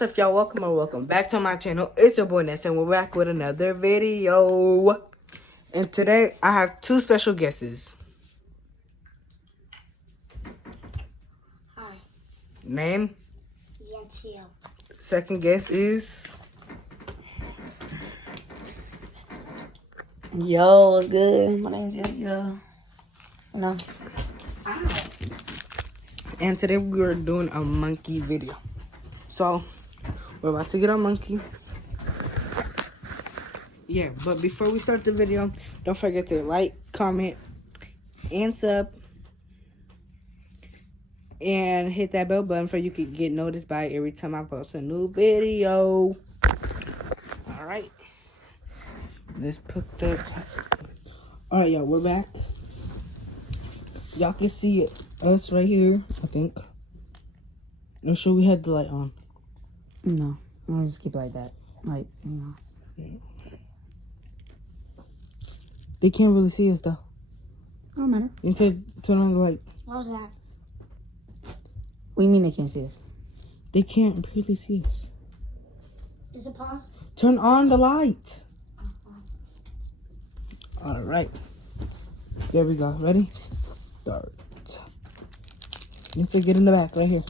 What's up, y'all? Welcome or welcome back to my channel. It's your boy Ness, and we're back with another video. And today I have two special guesses. Hi. Name. Yancio. Second guess is. Yo, what's good? My name's Yancio. No. And today we are doing a monkey video. So we're about to get our monkey. Yeah, but before we start the video, don't forget to like, comment, and sub. And hit that bell button so you can get noticed by every time I post a new video. Alright. Let's put the... Alright, y'all, we're back. Y'all can see it. Us right here, I think. Or should we have the light on? No. I'll just keep it like that. Like, no. They can't really see us, though. Don't matter. You need to turn on the light. What was that? What do you mean they can't see us? They can't really see us. Is it paused? Turn on the light. Alright. There we go. Ready? Start. Let's get in the back right here.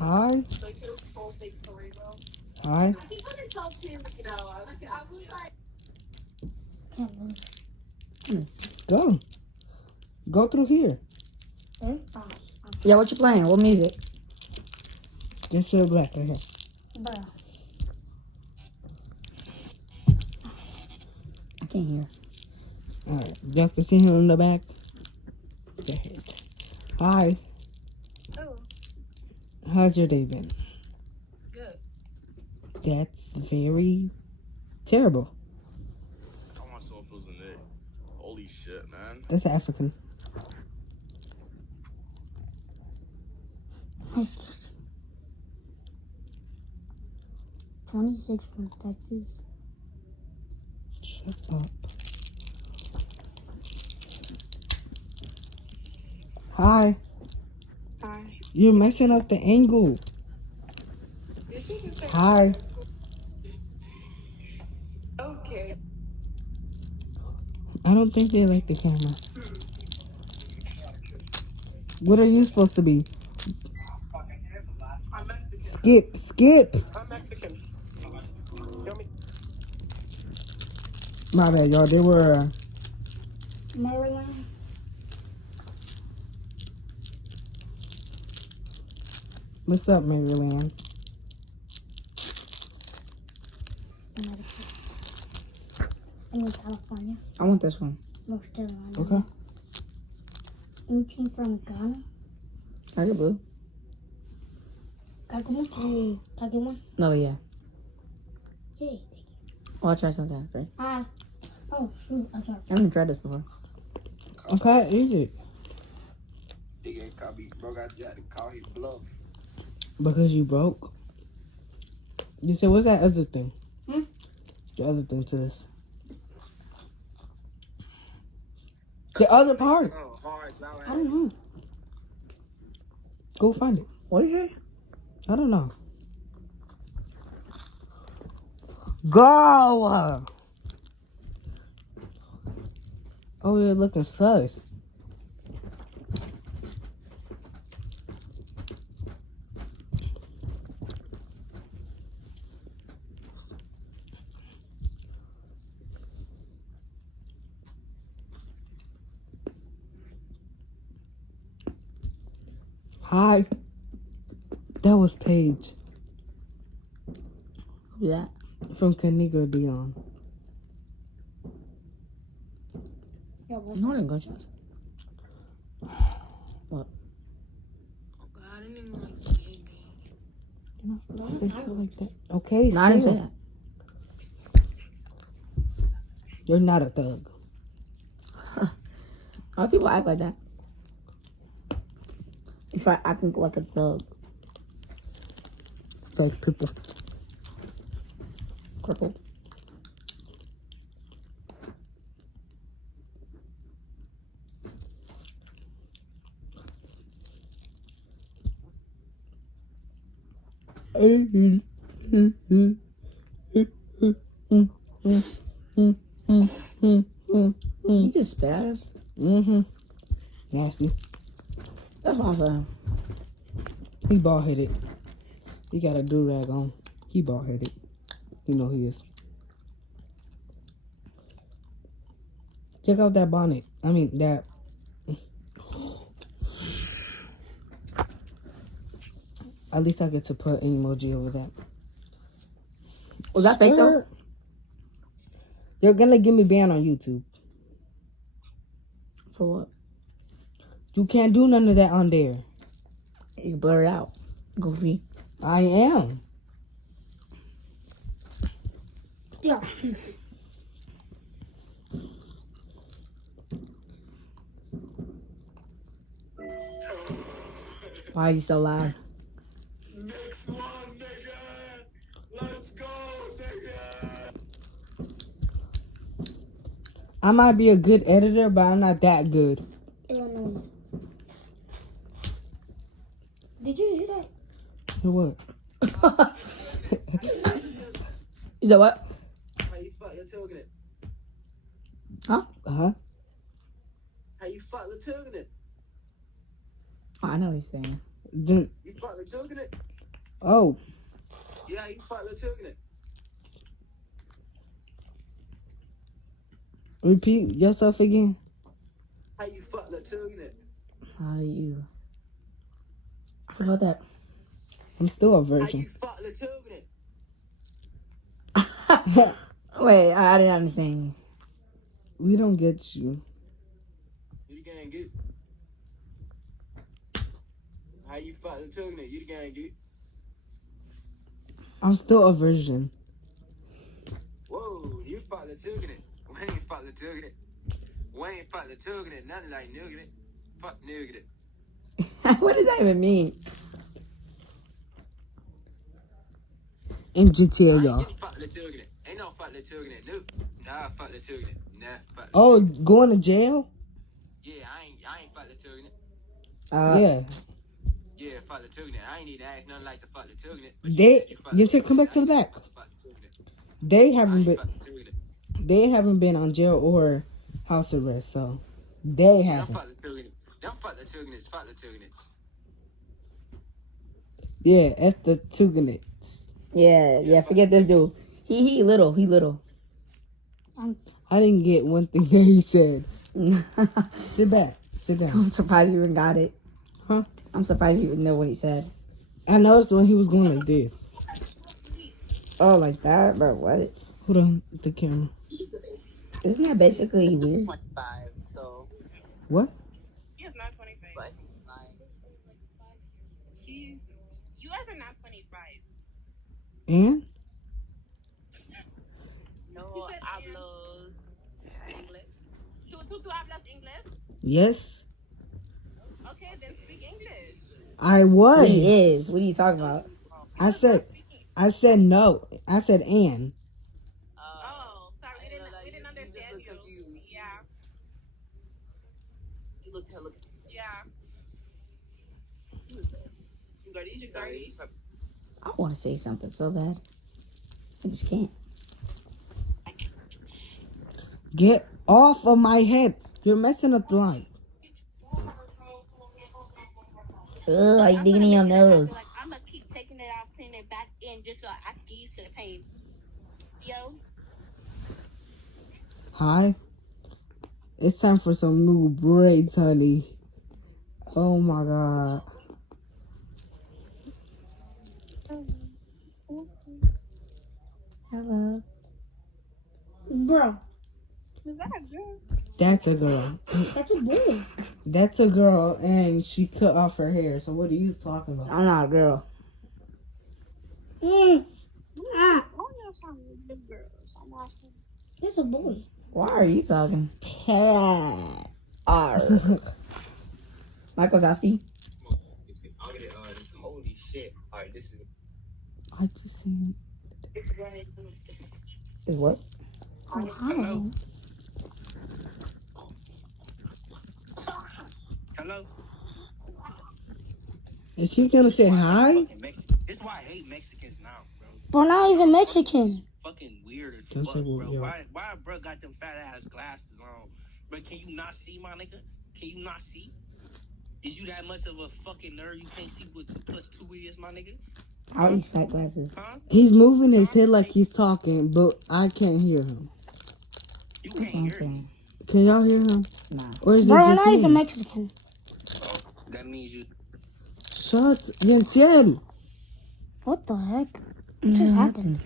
Hi. Hi. Go. Go through here. Yeah, what you playing? What music? Just go back right here. I can't hear. Alright. Y'all can see him in the back. Go ahead. Hi. Oh, How's your day been? good. That's very terrible. I want soulfuls in it. Holy shit, man. That's African. It's 26 from Texas. Shut up. Hi. Hi. You're messing up the angle. Hi. Okay. I don't think they like the camera. What are you supposed to be? I'm Mexican. Skip. I'm Mexican. You want me? My bad, y'all. They were. Maryland. What's up, Maryland? I'm in California. I want this one. North Carolina. Okay. Any team from Ghana? I get blue. Can I get one? Can I get one? No, yeah. Hey, thank you. Oh, I'll try sometimes, right? Oh, shoot. I'm sorry. I haven't tried this before. Okay, easy. Nigga called me broke. I tried to call him bluff. Because you broke. You said, what's that other thing? Hmm? The other thing to this. The other part. Oh, hard, I don't know. Go find it. What is it? I don't know. Go! Oh, you're looking sus. Hi. That was Paige. Who's that? From Canigo Dion. Yeah, what's No, I didn't go shots. What? Oh God, I didn't even like the game. You're not supposed to say stuff like that. Okay, No, I didn't say still. that. You're not a thug. Why people act like that? You try acting like a thug. Fake people. Crippled. He just spit at us. Mm-hmm. Nasty. That's my son. He bald headed. He got a do-rag on. He bald headed. You know he is. Check out that bonnet. I mean that. At least I get to put an emoji over that. Was that fake though? They're gonna give me banned on YouTube. For what? You can't do none of that on there. You blur it out. Goofy. I am. Yeah. Why are you so loud? Next one, nigga. Let's go, nigga. I might be a good editor, but I'm not that good. Illinois. Did you hear that? For what? You said what? How you fuck Latogan it? Uh-huh. How you fuck Latogan it? Oh, I know what he's saying. Then, You fuck Latogan it? oh, Yeah, you fuck Latogan it. repeat yourself again. How you fuck Latogan it? How you? I forgot that. I'm still a How virgin. you fuck Latogan it? Wait, I didn't understand. We don't get you. You the gang good. How you fuck Latogan it? You the gang good. I'm still a virgin. Whoa, you fuck Latogan it. We ain't fuck Latogan it. We ain't fuck Latogan it. Nothing like Nugget it. Fuck Nugget it. What does that even mean? In GTA, I y'all. ain't fuck Latogan it. Ain't no fuck Latogan it. Nope. Nah, fuck Latogan it. Nah, fuck Oh, Latogan it. going to jail? Yeah, I ain't fuck Latogan it. Yeah. Yeah, fuck Latogan it. I ain't need to ask nothing like the fuck Latogan it. You take come back to the back. They haven't been. They haven't been on jail or house arrest, so they haven't. Don't fuck the Tuganets. Fuck the Tuganets. Yeah, F the Tuganets. Yeah. Forget this dude. He little. I didn't get one thing that he said. Sit back. Sit down. I'm surprised you even got it. Huh? I'm surprised you even know what he said. I noticed when he was going like this. Oh, like that, bro? What? Hold on, the camera. Isn't that basically weird? 25, so. What? He is not 25. But, She's. You guys are not 25. And? No, hablos English. ¿Tú hablas English? Yes, Okay, then speak English. I was. He is. What are you talking about? I said no. I said and. Oh, sorry, we didn't understand you. Yeah, you looked hella. yeah. Sorry. I want to say something so bad. I just can't. Get off of my head. You're messing up the line. Ugh, are you digging in your nose? Like, I'm gonna keep taking it out, putting it back in just so I can get used to the pain. Yo, Hi. It's time for some new braids, honey. Oh my god. Hello. Bro, Is that a girl? That's a girl. that's a boy. That's a girl, and she cut off her hair. So what are you talking about? I'm not a girl. Mm. Ah, Oh, no, some good girls. I'm awesome. that's a boy. Why are you talking? R. Mike Wazowski. Holy shit. Alright, this is. I just seen. Is what? Hello. Hello. Is she gonna say hi? Mexican. This is why I hate Mexicans now, bro. Bro, not even Mexican. Fucking weird as Don't fuck, say bro. weird, yo. Why bro got them fat ass glasses on? But can you not see, my nigga? Can you not see? Is you that much of a fucking nerd? You can't see what 2 + 2 is, my nigga? All these fat glasses. Huh? He's moving his head like he's talking, but I can't hear him. You That's can't what I'm hear me. saying. Can y'all hear him? Nah. Or is Bro, it we're just not even me? Mexican. Oh, that means you. Shut, Yanciel. What the heck? What just happened?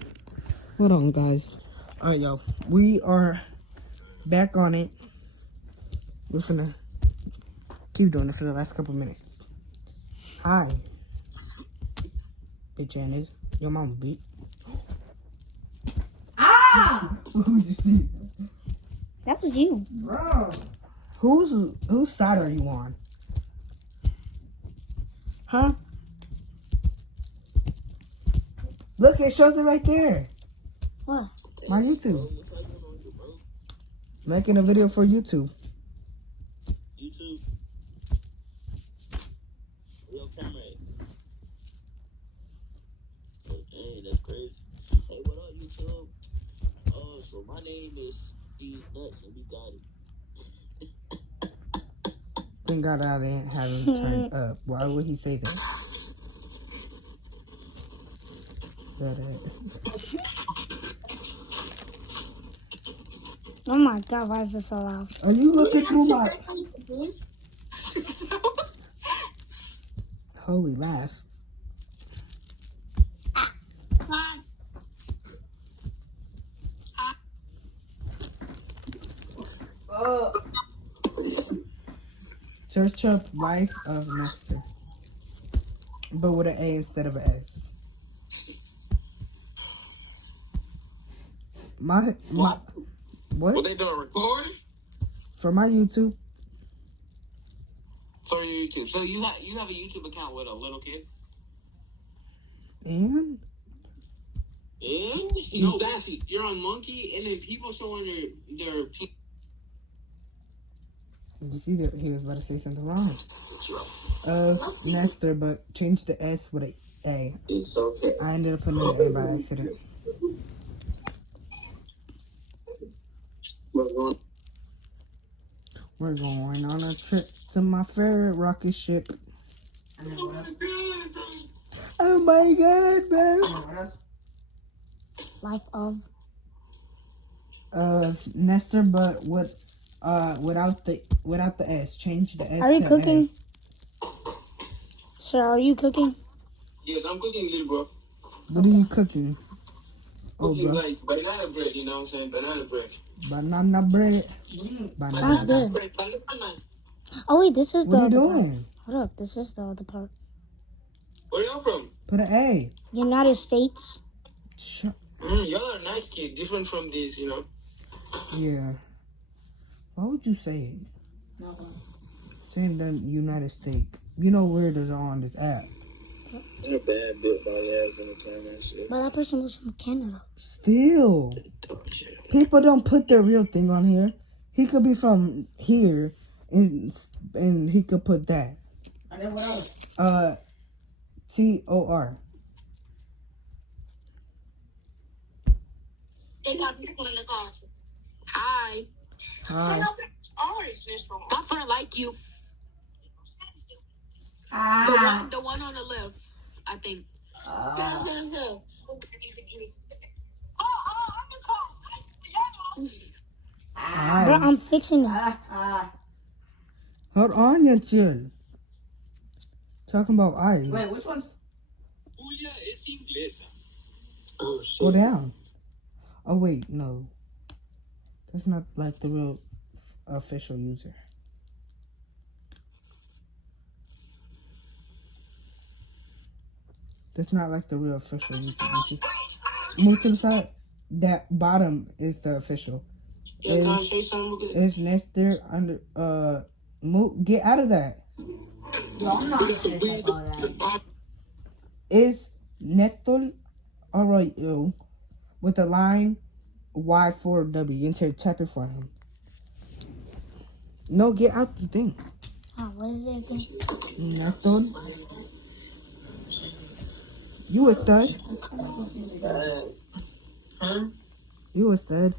Hold on, guys. All right, yo. We are back on it. We're finna keep doing it for the last couple minutes. Hi. Bitch ass nigga. Your mama beat. Ah! What would you see? That was you. Bro. Whose side are you on? Huh? Look, it shows it right there. What? My YouTube. Making a video for YouTube. YouTube. Real camera. Hey, that's crazy. Hey, what up, YouTube? Oh, so my name is Steve Nuts, and we got it. Thank God I didn't have him turned up. Why would he say that? Oh my god, why is this so loud? Are you looking through my... Holy laugh. Search up Life of Nestor. But with an A instead of an S. My what? What they doing? Recording For my YouTube. for your YouTube. So you have a YouTube account with a little kid. And And no, Sassy, you're on Monkey, and then people showing their. did you see that he was about to say something wrong? Nestor, but change the S with a A. It's okay. I ended up putting an A by accident. We're going on a trip to my favorite rocket ship. Oh my god, man. Life of. Nestor, but without the S. Change the S. Are you to cooking? Sir, are you cooking? Yes, I'm cooking, little bro. A. What are you cooking? Oh, Cooking bro. like banana bread. You know what I'm saying? Banana bread. Banana bread. Sounds good. Oh wait, this is the What are you other part. doing? Hold up, this is the other part. Where y'all from? Put an A. United States. Y'all are nice kid. Different from this, you know. Yeah. Why would you say it? Saying the United States. You know where those are on this app. They're bad built body ass in the camera and shit. But that person was from Canada. Still. People don't put their real thing on here. He could be from here and he could put that. And then what else? TOR. Hi. Hi. My friend like you. The one on the left, I think. Hi. Bro, I'm fixing that. Hold on, Yancil. Talking about ice. Wait, which one's? Julia es inglesa. Oh shit. Go down. Oh wait, no. That's not like the real official user. That's not like the real official user. Move to the side. That bottom is the official. Yeah, can I say something? It's Nestor under move, get out of that. Yo, I'm not gonna say all that. It's Nestor Arroyo with the line Y4W. You can type it for him. No, get out the thing. Oh, what is it again? Nestor You a stud? Huh? You a stud?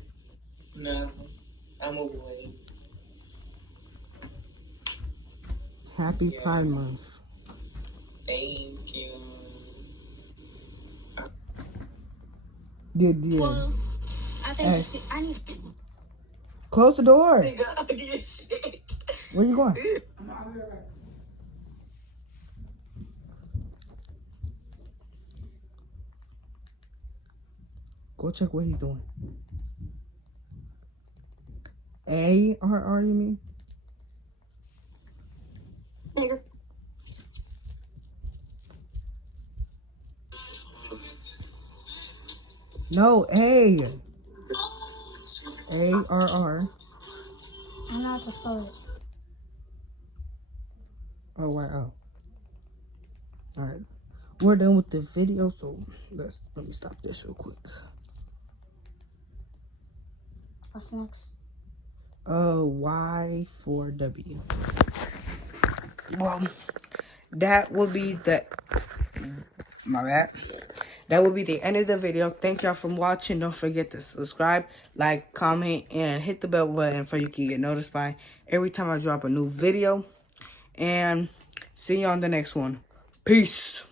No, I'm a boy. Happy Pride Month. Thank you. Good deal. Well, I think Hey. I need. Close the door. Nigga, ugly as shit. Where you going? Go check what he's doing. ARR, you mean? No, A. ARR. I know how to spell it. Oh, wow. Alright. We're done with the video, so let me stop this real quick. What's next? Y4W. Well, that will be the... My bad. That will be the end of the video. Thank y'all for watching. Don't forget to subscribe, like, comment, and hit the bell button so you can get notified every time I drop a new video. And see you on the next one. Peace.